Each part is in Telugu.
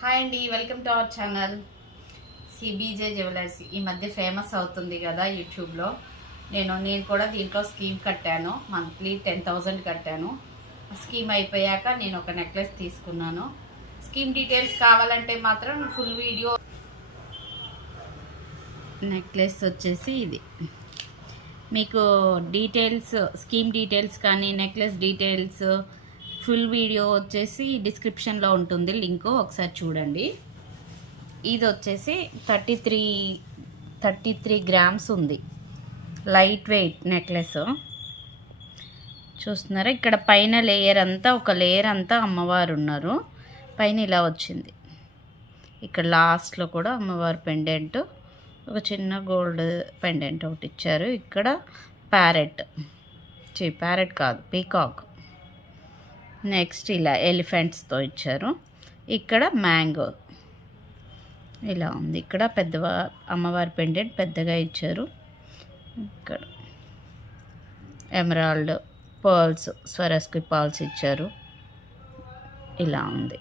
హాయ్ అండి, welcome to our channel CBJ jewellers. ఈ మధ్య ఫేమస్ అవుతుంది కదా యూట్యూబ్లో. నేను కూడా దీంట్లో స్కీమ్ కట్టాను. మంత్లీ 10,000 కట్టాను. స్కీమ్ అయిపోయాక నేను ఒక నెక్లెస్ తీసుకున్నాను. స్కీమ్ డీటెయిల్స్ కావాలంటే మాత్రం ఫుల్ వీడియో. నెక్లెస్ వచ్చేసి ఇది. మీకు డీటెయిల్స్, స్కీమ్ డీటెయిల్స్ కానీ నెక్లెస్ డీటెయిల్స్ ఫుల్ వీడియో వచ్చేసి డిస్క్రిప్షన్లో ఉంటుంది, లింక్ ఒకసారి చూడండి. ఇది వచ్చేసి 33 గ్రామ్స్ ఉంది. లైట్ వెయిట్ నెక్లెస్ చూస్తున్నారా. ఇక్కడ పైన లేయర్ అంతా, ఒక లేయర్ అంతా అమ్మవారు ఉన్నారు. పైన ఇలా వచ్చింది. ఇక్కడ లాస్ట్లో కూడా అమ్మవారు పెండెంట్, ఒక చిన్న గోల్డ్ పెండెంట్ ఒకటి ఇచ్చారు. ఇక్కడ ప్యారెట్ కాదు, పీకాక్. నెక్స్ట్ ఇలా ఎలిఫెంట్స్తో ఇచ్చారు. ఇక్కడ మ్యాంగో ఇలా ఉంది. ఇక్కడ అమ్మవారి పెండెంట్ పెద్దగా ఇచ్చారు. ఇక్కడ ఎమరాల్డ్ పర్ల్స్, స్వరస్కి పర్ల్స్ ఇచ్చారు. ఇలా ఉంది.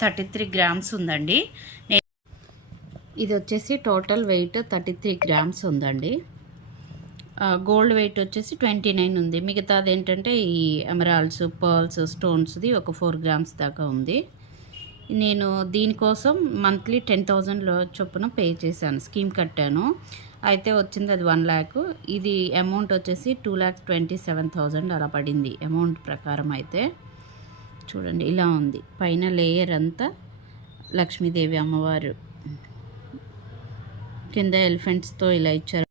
$33 గ్రామ్స్ ఉందండి. ఇది వచ్చేసి టోటల్ వెయిట్ 33 గ్రామ్స్ ఉందండి. గోల్డ్ వెయిట్ వచ్చేసి 29 ఉంది. మిగతాది ఏంటంటే ఈ ఎమరాల్డ్స్, పర్ల్స్, స్టోన్స్ది ఒక 4 గ్రామ్స్ దాకా ఉంది. నేను దీనికోసం మంత్లీ 10,000 చొప్పున పే చేశాను, స్కీమ్ కట్టాను. అయితే వచ్చింది అది 1 lakh. ఇది అమౌంట్ వచ్చేసి 2,27,000 అలా పడింది అమౌంట్ ప్రకారం. అయితే చూడండి ఇలా ఉంది. పైన లేయర్ అంతా లక్ష్మీదేవి అమ్మవారు, కింద ఎలిఫెంట్స్తో ఇలా ఇచ్చారు.